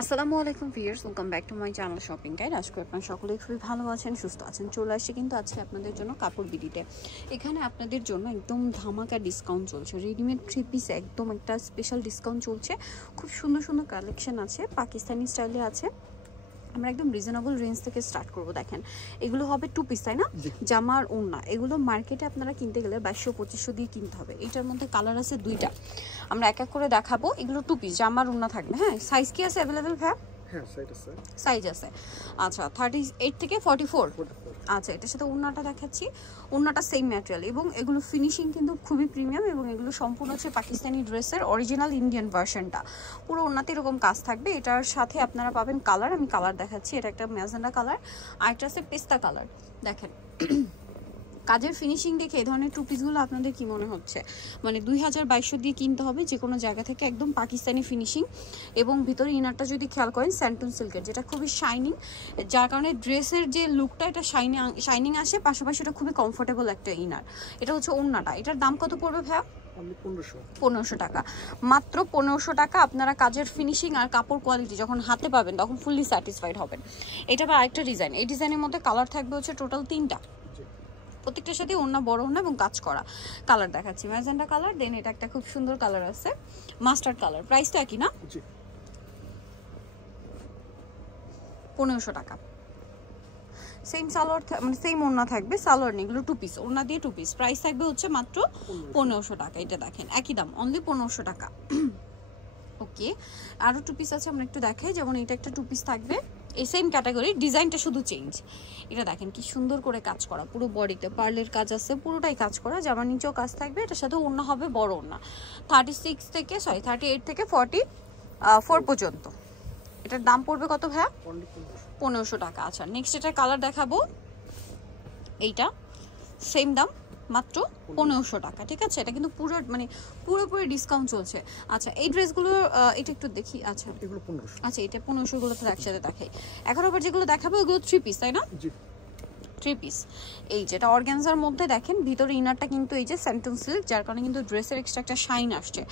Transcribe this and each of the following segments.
আসসালামু আলাইকুম viewers, welcome back to my channel shopping guide. আজকে আপনারা সকলেই খুবই ভালো আছেন, সুস্থ আছেন। চলে আসছে কিন্তু আজকে আপনাদের জন্য কাপড় বিডিতে। এখানে আপনাদের জন্য একদম ধামাকা ডিসকাউন্ট চলছে। রেডিমেড থ্রি পিস একদম একটা স্পেশাল ডিসকাউন্ট চলছে। খুব সুন্দর সুন্দর কালেকশন আছে, পাকিস্তানি স্টাইলে আছে। আমরা একদম রিজনেবল রেঞ্জ থেকে স্টার্ট করব। দেখেন এগুলো হবে টু পিস, তাই না? জামার ওড়না। এগুলো মার্কেটে আপনারা কিনতে গেলে 2200-2500 দিয়ে কিনতে হবে। এটার মধ্যে কালার আছে দুইটা, আমরা এক এক করে দেখাবো। এগুলো টু পিস, জামার ওড়না থাকবে। হ্যাঁ, সাইজ কি আছে অ্যাভেলেবেল? হ্যাঁ সাইজ আছে। আচ্ছা 38 থেকে 44। আচ্ছা, এটার সাথে ওড়নাটা দেখাচ্ছি। ওড়নাটা সেম ম্যাটেরিয়াল এবং এগুলো ফিনিশিং কিন্তু খুবই প্রিমিয়াম এবং এগুলো সম্পূর্ণ হচ্ছে পাকিস্তানি ড্রেসের অরিজিনাল ইন্ডিয়ান ভার্সনটা। পুরো ওড়নাতে এরকম কাজ থাকবে। এটার সাথে আপনারা পাবেন কালার, আমি কালার দেখাচ্ছি। এটা একটা ম্যাজেন্ডা কালার আর একটা আছে পেস্তা কালার। দেখেন কাজের ফিনিশিং দেখে এই ধরনের টু পিসগুলো আপনাদের কি মনে হচ্ছে? মানে 2200 দিয়ে কিনতে হবে যে কোনো জায়গা থেকে, একদম পাকিস্তানি ফিনিশিং। এবং ভিতরে ইনারটা যদি খেয়াল করেন স্যান্টন সিল্কের, যেটা খুবই শাইনিং, যার কারণে ড্রেসের যে লুকটা এটা শাইনিং আসে, পাশাপাশি এটা খুবই কমফোর্টেবল একটা ইনার। এটা হচ্ছে ওড়নাটা। এটার দাম কত পড়বে ভাইয়া? 1500 টাকা, মাত্র 1500 টাকা। আপনারা কাজের ফিনিশিং আর কাপড় কোয়ালিটি যখন হাতে পাবেন তখন ফুললি স্যাটিসফাইড হবেন। এটা বা আরেকটা ডিজাইন। এই ডিজাইনের মধ্যে কালার থাকবে হচ্ছে টোটাল 3টা, প্রত্যেকটার সাথে ওড়না বড় ওড়না এবং কাজ করা। কালার দেখাচ্ছি, ম্যাজেন্ডা কালার, দেন এটা একটা খুব সুন্দর কালার আছে মাস্টার্ড কালার। প্রাইসটা কি না? 1500 টাকা। সেম সালোয়ার, মানে সেম ওড়না থাকবে। সালোয়ার নেই, এগুলো টু পিস, ওড়না দিয়ে টু পিস। প্রাইস থাকবে হচ্ছে মাত্র 1500 টাকা। এটা দেখেন একই দাম, অনলি 1500 টাকা। ওকে, আরও টু পিস আছে, আমরা একটু দেখাই। যেমন এটা একটা টু পিস থাকবে, এই সেম ক্যাটাগরি, ডিজাইনটা শুধু চেঞ্জ। এটা দেখেন কি সুন্দর করে কাজ করা, পুরো বডিতে পার্লের কাজ আছে, পুরোটাই কাজ করা। জামার নিচেও কাজ থাকবে। এটার সাথে ওড়না হবে বড় ওড়না, 38 থেকে 44 পর্যন্ত। এটার দাম পড়বে কত ভাইয়া? 1500 টাকা। আচ্ছা নেক্সট এটার কালার দেখাবো। এইটা সেম দাম, মাত্র 1500 টাকা। ঠিক আছে, এটা কিন্তু পুরোপুরি ডিসকাউন্ট চলছে। আচ্ছা এই ড্রেসগুলো এটা একটু দেখি। আচ্ছা এগুলো 1500। আচ্ছা এটা 1500 গুলো তো একসাথে দেখাই। এখন আবার যেগুলো দেখাবো এগুলো থ্রি পিস, তাই না? জি, থ্রি পিস। এই যেটা অর্গানজার মধ্যে দেখেন, ভিতরে ইনারটা কিন্তু এই যে স্যান্টন সিল্ক, যার কারণে কিন্তু ড্রেসের এক্সট্রা একটা শাইন আসছে।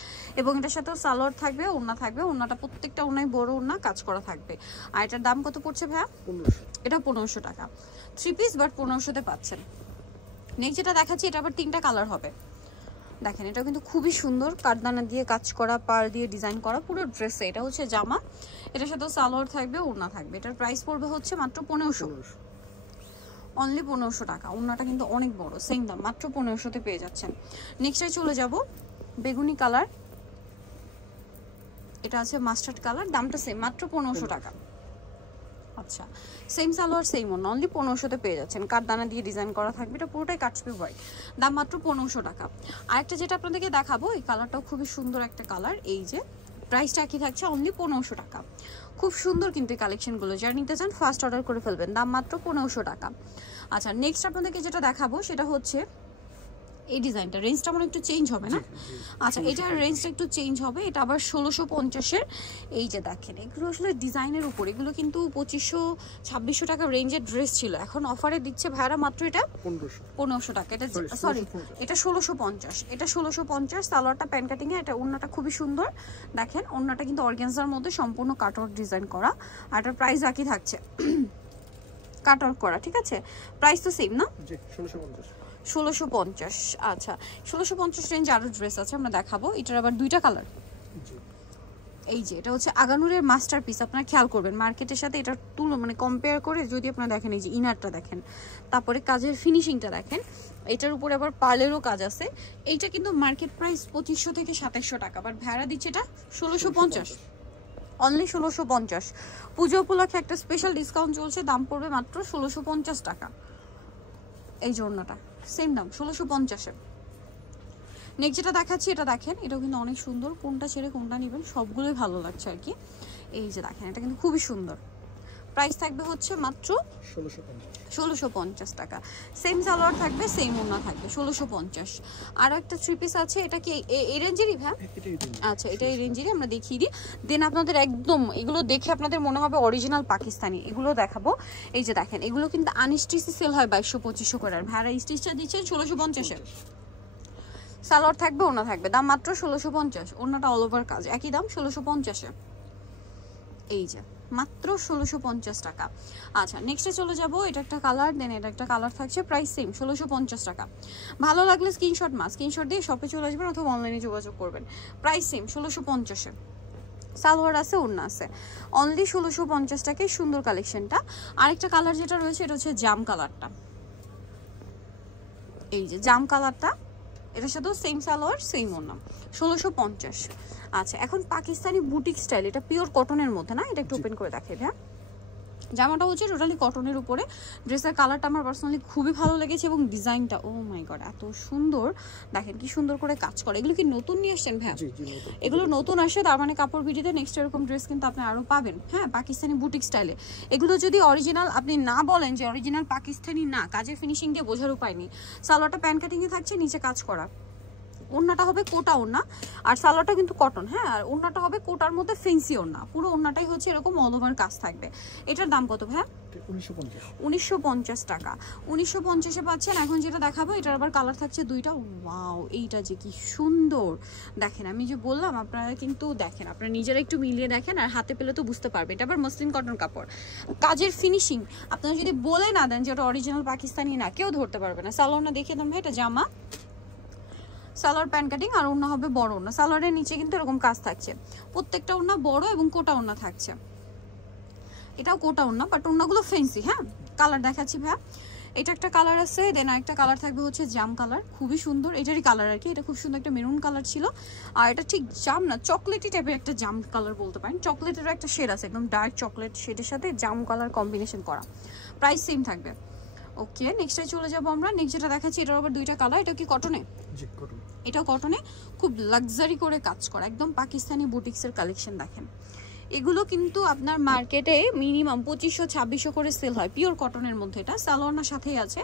এবং এটার সাথেও সালোয়ার থাকবে, ওড়না থাকবে। ওড়নাটা প্রত্যেকটা ওড়নায় বড় ওড়না, কাজ করা থাকবে। আর এটার দাম কত পড়ছে ভাইয়া? 1500। এটা 1500 টাকা, থ্রি পিস, বাট 1500-তে পাচ্ছেন। নেক্সট যেটা দেখাচ্ছি, এটা আবার 3টা কালার হবে। দেখেন এটা কিন্তু খুবই সুন্দর, কাঠদানা দিয়ে কাজ করা, পার দিয়ে ডিজাইন করা পুরো ড্রেসে। এটা হচ্ছে জামা, এটার সাথেও সালোয়ার থাকবে, ওড়না থাকবে। এটার প্রাইস পড়বে হচ্ছে মাত্র 1500, অনলি 1500 টাকা। ওড়নাটা কিন্তু অনেক বড়, সেম দাম, মাত্র 1500-তে পেয়ে যাচ্ছেন। নেক্সটে চলে যাব, বেগুনি কালার। এটা আছে মাস্টার্ড কালার, দামটা সেম, মাত্র 1500 টাকা। আচ্ছা সেম সালোয়ার সেম ওড়না, অনলি 1500-তে পেয়ে যাচ্ছেন। কাঠদানা দিয়ে ডিজাইন করা থাকবে, এটা পুরোটাই কাটছবি হোয়াইট, দাম মাত্র 1500 টাকা। আরেকটা যেটা আপনাদেরকে দেখাবো, এই কালারটাও খুবই সুন্দর একটা কালার। এই যে প্রাইসটা কি থাকছে? অনলি 1500 টাকা। খুব সুন্দর কিন্তু এই কালেকশনগুলো, যারা নিতে চান ফার্স্ট অর্ডার করে ফেলবেন, দাম মাত্র 1500 টাকা। আচ্ছা নেক্সট আপনাদেরকে যেটা দেখাবো সেটা হচ্ছে এই ডিজাইনটা। রেঞ্জটা মনে একটু চেঞ্জ হবে না? আচ্ছা এটার রেঞ্জটা একটু চেঞ্জ হবে। এটা আবার 1650-এর। এই যে দেখেন এগুলো আসলে ডিজাইনের উপর, এগুলো কিন্তু 2500-2600 টাকা রেঞ্জের ড্রেস ছিল, এখন অফারে দিচ্ছে ভাইরা মাত্র এটা 1500 টাকা। এটা সরি, এটা 1650, এটা 1650। সালোয়ারটা প্যান কাটিংয়ে, এটা ওড়নাটা খুবই সুন্দর। দেখেন ওড়নাটা কিন্তু অর্গানজার মধ্যে সম্পূর্ণ কাটওয়ার্ক ডিজাইন করা, আর এটার প্রাইস একই থাকছে, কাটওয়ার্ক করা। ঠিক আছে, প্রাইস তো সেম না? 1650। আচ্ছা 1650 রেঞ্জ আরো ড্রেস আছে, আমরা দেখাবো। এটার আবার 2টা কালার। এই যে এটা হচ্ছে আগানুরের মাস্টারপিস, আপনারা খেয়াল করবেন মার্কেটের সাথে এটা কম্পেয়ার করে যদি আপনারা দেখেন। এই যে ইনারটা দেখেন, তারপরে কাজের ফিনিশিংটা দেখেন। এটার উপরে আবার পার্লেরও কাজ আছে। এইটা কিন্তু মার্কেট প্রাইস 2500 থেকে 2700 টাকা, বাট ভাড়া দিচ্ছে এটা 1650, অনলি 1650। পুজো উপলক্ষে একটা স্পেশাল ডিসকাউন্ট চলছে, দাম পড়বে মাত্র 1650 টাকা। এই জন্যটা সেম দাম 1650-এ। নেক্সট যেটা দেখাচ্ছি, এটা দেখেন, এটাও কিন্তু অনেক সুন্দর। কোনটা ছেড়ে কোনটা নেবেন, সবগুলোই ভালো লাগছে আর কি। এই যে দেখেন এটা কিন্তু খুবই সুন্দর। প্রাইস থাকবে হচ্ছে মাত্র 1650 টাকা। সেম সালোয়ার থাকবে, সেম ওড়না থাকবে, 1650। আরও একটা থ্রি পিস আছে, এটা কি এই রেঞ্জেরই ভাই? আচ্ছা এটা এই রেঞ্জেরই, আমরা দেখিয়ে দিই। দেন আপনাদের একদম এগুলো দেখে আপনাদের মনে হবে অরিজিনাল পাকিস্তানি, এগুলো দেখাবো। এই যে দেখেন এগুলো কিন্তু আনস্টিচে সেল হয় 2200-2500 করে, আর ভাড়া স্টিচটা দিচ্ছেন 1650-এ। সালোয়ার থাকবে, ওড়না থাকবে, দাম মাত্র 1650। ওড়নাটা অল ওভার কাজ, একই দাম 1650-এ। এই যে মাত্র 1650 টাকা। আচ্ছা নেক্সটে চলে যাব, এটা একটা কালার, দেন এটা একটা কালার থাকছে, প্রাইস সেম 1650 টাকা। ভালো লাগলে স্ক্রিনশট দিয়ে শপে চলে আসবেন অথবা অনলাইনে যোগাযোগ করবেন। প্রাইস সেম 1650-এ, সালোয়ার আছে, ওড়না আছে, অনলি 1650 টাকায় সুন্দর কালেকশনটা। আরেকটা কালার যেটা রয়েছে এটা হচ্ছে জাম কালারটা, এই যে জাম কালারটা, এটার সাথেও সেম সালোয়ার সেম ওড়না, 1650। আচ্ছা এখন পাকিস্তানি বুটিক স্টাইল, এটা পিওর কটনের মধ্যে না, এটা একটু ওপেন করে দেখাই। হ্যাঁ জামাটা হচ্ছে টোটালি কটনের উপরে, ড্রেসের কালারটা আমার পার্সোনালি খুবই ভালো লেগেছে এবং ডিজাইনটা ও মাই গড এত সুন্দর, দেখেন কি সুন্দর করে কাজ করে। এগুলো কি নতুন নিয়ে আসছেন ভাই? এগুলো নতুন আসে, তার মানে কাপড় বিডিতে নেক্সট এরকম ড্রেস কিন্তু আপনি আরও পাবেন। হ্যাঁ পাকিস্তানি বুটিক স্টাইলে, এগুলো যদি অরিজিনাল আপনি না বলেন যে অরিজিনাল পাকিস্তানি না, কাজের ফিনিশিং দিয়ে বোঝার উপায় নেই। সালোয়ারটা প্যান কাটিংয়ে থাকছে, নিচে কাজ করা, ওড়নাটা হবে কোটা ওড়না, আর সালোয়ারটা কিন্তু কটন। হ্যাঁ আর ওড়নাটা হবে কোটার মধ্যে ফেন্সি ওড়না, পুরো ওড়নাটাই হচ্ছে এরকম অল ওভার কাজ থাকবে। এটার দাম কত ভাই? 1950 টাকা। 1950-এ পাচ্ছেন। এখন যেটা দেখাবো এটার আবার কালার থাকছে দুইটা। ওয়াও এইটা যে কি সুন্দর, দেখেন আমি যে বললাম আপনারা কিন্তু দেখেন, আপনারা নিজেরা একটু মিলিয়ে দেখেন আর হাতে পেলে তো বুঝতে পারবে। এটা আবার মসলিন কটন কাপড়, কাজের ফিনিশিং আপনারা যদি বলে না দেন যে ওটা অরিজিনাল পাকিস্তানি না, কেউ ধরতে পারবে না। সালোয়ারটা দেখিয়ে দেন ভাই, এটা জামা, সালোয়ার প্যান কাটিং, আর ওড়না হবে বড় ওড়না। সালোয়ারের নিচে কিন্তু এরকম কাজ থাকছে, প্রত্যেকটা ওড়না বড় এবং কোটা ওড়না থাকছে। এটাও কোটা ওড়না, বাট ওড়নাগুলো ফেন্সি। হ্যাঁ কালার দেখাচ্ছি ভাইয়া, এটা একটা কালার আছে, দেন আরেকটা কালার থাকবে হচ্ছে জাম কালার, খুবই সুন্দর, এটারই কালার আর কি। এটা খুব সুন্দর একটা মেরুন কালার ছিল, আর এটা ঠিক জাম না, চকলেটি টাইপের একটা জাম কালার বলতে পারেন। চকলেটেরও একটা শেড আছে, একদম ডার্ক চকলেট শেডের সাথে জাম কালার কম্বিনেশন করা। প্রাইস সেম থাকবে। ওকে নেক্সটে চলে যাবো আমরা। নেক্সট যেটা দেখাচ্ছি এটার আবার দুইটা কালার। এটা কি কটনে? এটাও কটনে, খুব লাক্সারি করে কাজ করা, একদম পাকিস্তানি বুটিক্সের কালেকশন। দেখেন এগুলো কিন্তু আপনার মার্কেটে মিনিমাম 2500-2600 করে সেল হয়, পিওর কটনের মধ্যে। এটা সালোয়ারটার সাথেই আছে,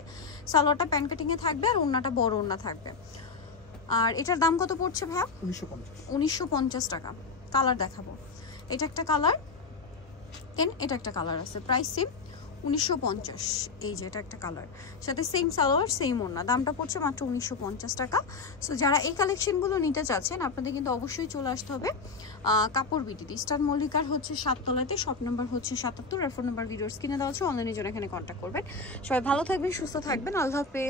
সালোয়ারটা প্যান কাটিংয়ে থাকবে আর ওড়নাটা বড় ওড়না থাকবে। আর এটার দাম কত পড়ছে ভাইয়া? 1950 টাকা। কালার দেখাবো, এটা একটা কালার, দেন এটা একটা কালার আছে, প্রাইস সেম 1950। এই যে এটা একটা কালার, সাথে সেম সালোয়ার সেম ওড়না, দামটা পড়ছে মাত্র 1950 টাকা। সো যারা এই কালেকশনগুলো নিতে চাচ্ছেন আপনাদের কিন্তু অবশ্যই চলে আসতে হবে কাপড় বিডিতে, ইস্টার্ন মল্লিকার হচ্ছে 7 তলাতে, শপ নাম্বার হচ্ছে 77, আর ফোন নাম্বার ভিডিওর স্ক্রিনে দেওয়া আছে, অনলাইনে জন্য এখানে কন্ট্যাক্ট করবেন। সবাই ভালো থাকবেন, সুস্থ থাকবেন, আল্লাহ হাফেজ।